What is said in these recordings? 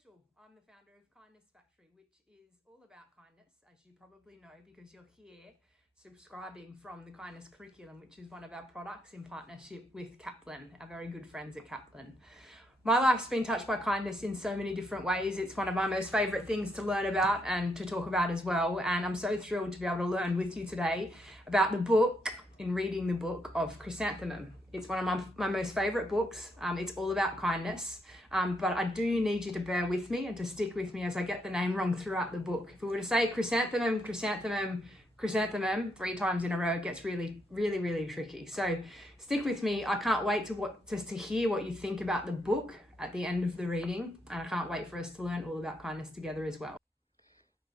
Koschel. I'm the founder of Kindness Factory, which is all about kindness, as you probably know, because you're here subscribing from the Kindness Curriculum, which is one of our products in partnership with Kaplan, our very good friends at Kaplan. My life's been touched by kindness in so many different ways. It's one of my most favourite things to learn about and to talk about as well. And I'm so thrilled to be able to learn with you today about the book, in reading the book of Crysanthemum. It's one of my most favourite books. It's all about kindness. But I do need you to bear with me and to stick with me as I get the name wrong throughout the book. If we were to say chrysanthemum, chrysanthemum, chrysanthemum 3 times in a row, it gets really, really, really tricky. So stick with me. I can't wait to hear what you think about the book at the end of the reading. And I can't wait for us to learn all about kindness together as well.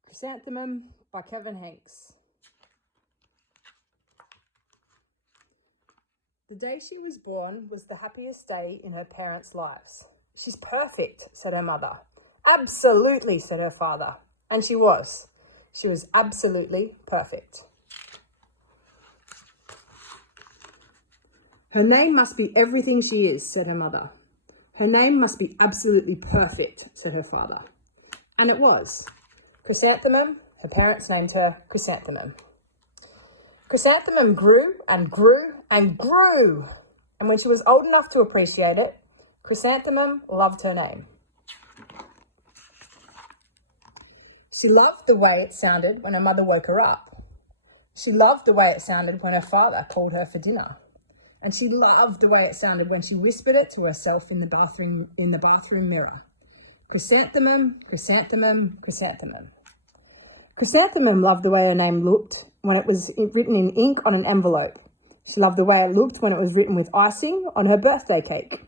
Crysanthemum by Kevin Hanks. The day she was born was the happiest day in her parents' lives. She's perfect, said her mother. Absolutely, said her father. And she was. She was absolutely perfect. Her name must be everything she is, said her mother. Her name must be absolutely perfect, said her father. And it was. Chrysanthemum, her parents named her Chrysanthemum. Chrysanthemum grew and grew and grew. And when she was old enough to appreciate it, Chrysanthemum loved her name. She loved the way it sounded when her mother woke her up. She loved the way it sounded when her father called her for dinner. And she loved the way it sounded when she whispered it to herself in the bathroom mirror. Chrysanthemum, chrysanthemum, chrysanthemum. Chrysanthemum loved the way her name looked when it was written in ink on an envelope. She loved the way it looked when it was written with icing on her birthday cake.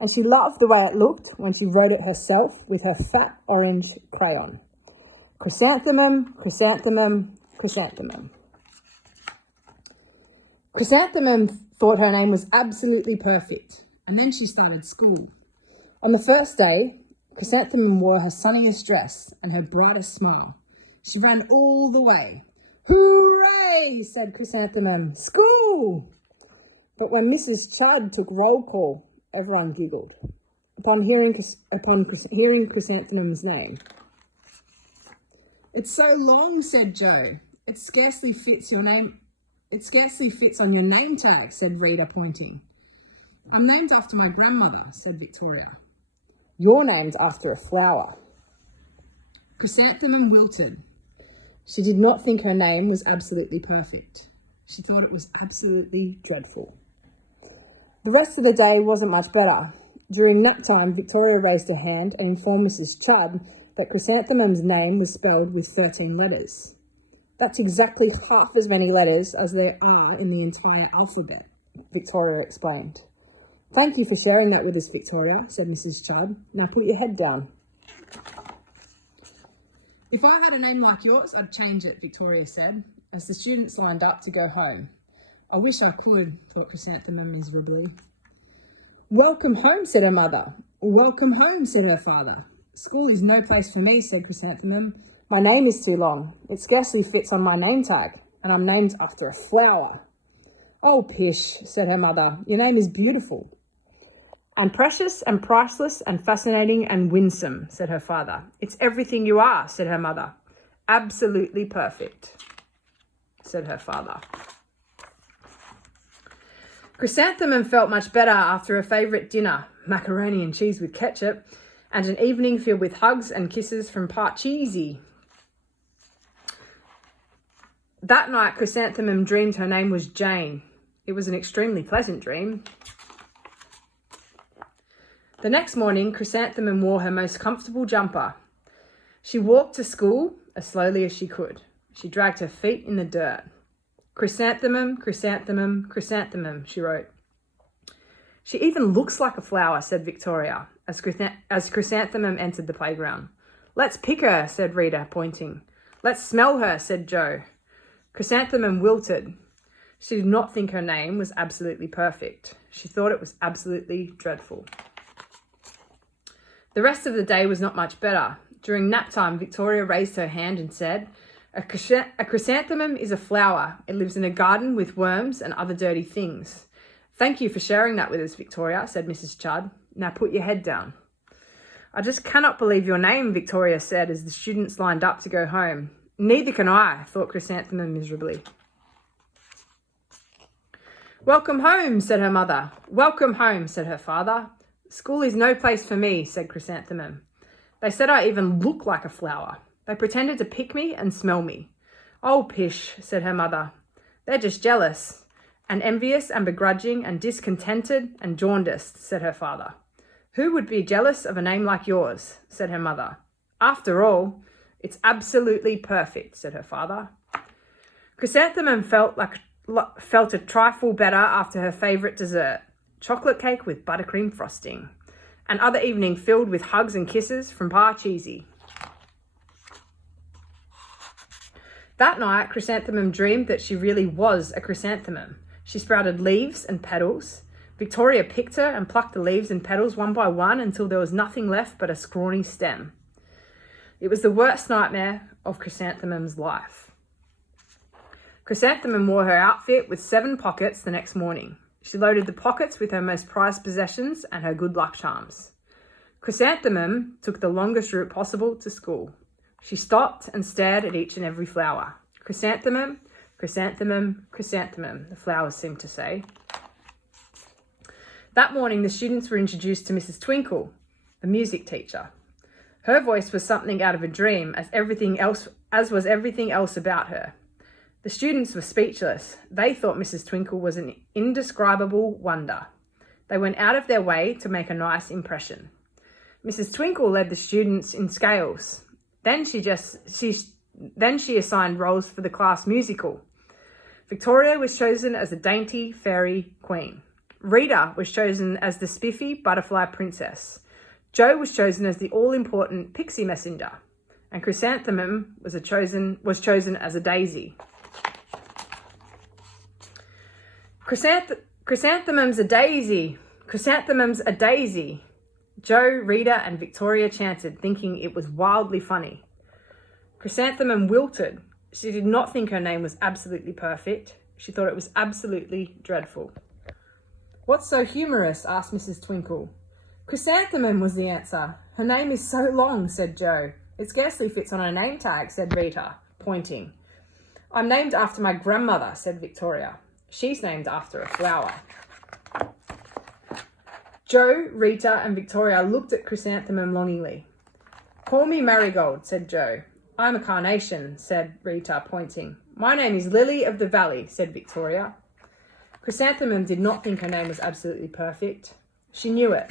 And she loved the way it looked when she wrote it herself with her fat orange crayon. Chrysanthemum, chrysanthemum, chrysanthemum. Chrysanthemum thought her name was absolutely perfect, and then she started school. On the first day, Chrysanthemum wore her sunniest dress and her brightest smile. She ran all the way. Hooray, said Chrysanthemum, school! But when Mrs. Chudd took roll call, everyone giggled upon hearing Chrysanthemum's name. It's so long, said Joe. It scarcely fits on your name tag, said Rita, pointing. I'm named after my grandmother, said Victoria. You're named after a flower. Chrysanthemum wilted. She did not think her name was absolutely perfect. She thought it was absolutely dreadful. The rest of the day wasn't much better. During nap time, Victoria raised her hand and informed Mrs. Chudd that Chrysanthemum's name was spelled with 13 letters. That's exactly half as many letters as there are in the entire alphabet, Victoria explained. Thank you for sharing that with us, Victoria, said Mrs. Chudd. Now put your head down. If I had a name like yours, I'd change it, Victoria said, as the students lined up to go home. I wish I could, thought Chrysanthemum miserably. Welcome home, said her mother. Welcome home, said her father. School is no place for me, said Chrysanthemum. My name is too long. It scarcely fits on my name tag, and I'm named after a flower. Oh, pish, said her mother. Your name is beautiful. And precious and priceless and fascinating and winsome, said her father. It's everything you are, said her mother. Absolutely perfect, said her father. Chrysanthemum felt much better after her favourite dinner, macaroni and cheese with ketchup, and an evening filled with hugs and kisses from Parcheesi. That night, Chrysanthemum dreamed her name was Jane. It was an extremely pleasant dream. The next morning, Chrysanthemum wore her most comfortable jumper. She walked to school as slowly as she could. She dragged her feet in the dirt. Chrysanthemum, chrysanthemum, chrysanthemum, she wrote. She even looks like a flower, said Victoria, as Chrysanthemum entered the playground. Let's pick her, said Rita, pointing. Let's smell her, said Joe. Chrysanthemum wilted. She did not think her name was absolutely perfect. She thought it was absolutely dreadful. The rest of the day was not much better. During nap time, Victoria raised her hand and said, A chrysanthemum is a flower. It lives in a garden with worms and other dirty things. Thank you for sharing that with us, Victoria, said Mrs. Chudd. Now put your head down. I just cannot believe your name, Victoria said as the students lined up to go home. Neither can I, thought Chrysanthemum miserably. Welcome home, said her mother. Welcome home, said her father. School is no place for me, said Chrysanthemum. They said I even look like a flower. They pretended to pick me and smell me. Oh, pish, said her mother. They're just jealous, and envious and begrudging and discontented and jaundiced, said her father. Who would be jealous of a name like yours, said her mother. After all, it's absolutely perfect, said her father. Chrysanthemum felt a trifle better after her favourite dessert, chocolate cake with buttercream frosting. Another evening filled with hugs and kisses from Pa Cheesy. That night, Chrysanthemum dreamed that she really was a chrysanthemum. She sprouted leaves and petals. Victoria picked her and plucked the leaves and petals one by one until there was nothing left but a scrawny stem. It was the worst nightmare of Chrysanthemum's life. Chrysanthemum wore her outfit with 7 pockets the next morning. She loaded the pockets with her most prized possessions and her good luck charms. Chrysanthemum took the longest route possible to school. She stopped and stared at each and every flower. Chrysanthemum, chrysanthemum, chrysanthemum, the flowers seemed to say. That morning, the students were introduced to Mrs. Twinkle, the music teacher. Her voice was something out of a dream, as was everything else about her. The students were speechless. They thought Mrs. Twinkle was an indescribable wonder. They went out of their way to make a nice impression. Mrs. Twinkle led the students in scales. Then she assigned roles for the class musical. Victoria was chosen as the dainty fairy queen. Rita was chosen as the spiffy butterfly princess. Jo was chosen as the all-important pixie messenger. And Chrysanthemum was chosen as a daisy. Chrysanthemum's a daisy. Chrysanthemum's a daisy. Jo, Rita, and Victoria chanted, thinking it was wildly funny. Chrysanthemum wilted. She did not think her name was absolutely perfect. She thought it was absolutely dreadful. What's so humorous? Asked Mrs. Twinkle. Chrysanthemum was the answer. Her name is so long, said Jo. It scarcely fits on a name tag, said Rita, pointing. I'm named after my grandmother, said Victoria. She's named after a flower. Jo, Rita, and Victoria looked at Chrysanthemum longingly. Call me Marigold, said Jo. I'm a carnation, said Rita, pointing. My name is Lily of the Valley, said Victoria. Chrysanthemum did not think her name was absolutely perfect. She knew it.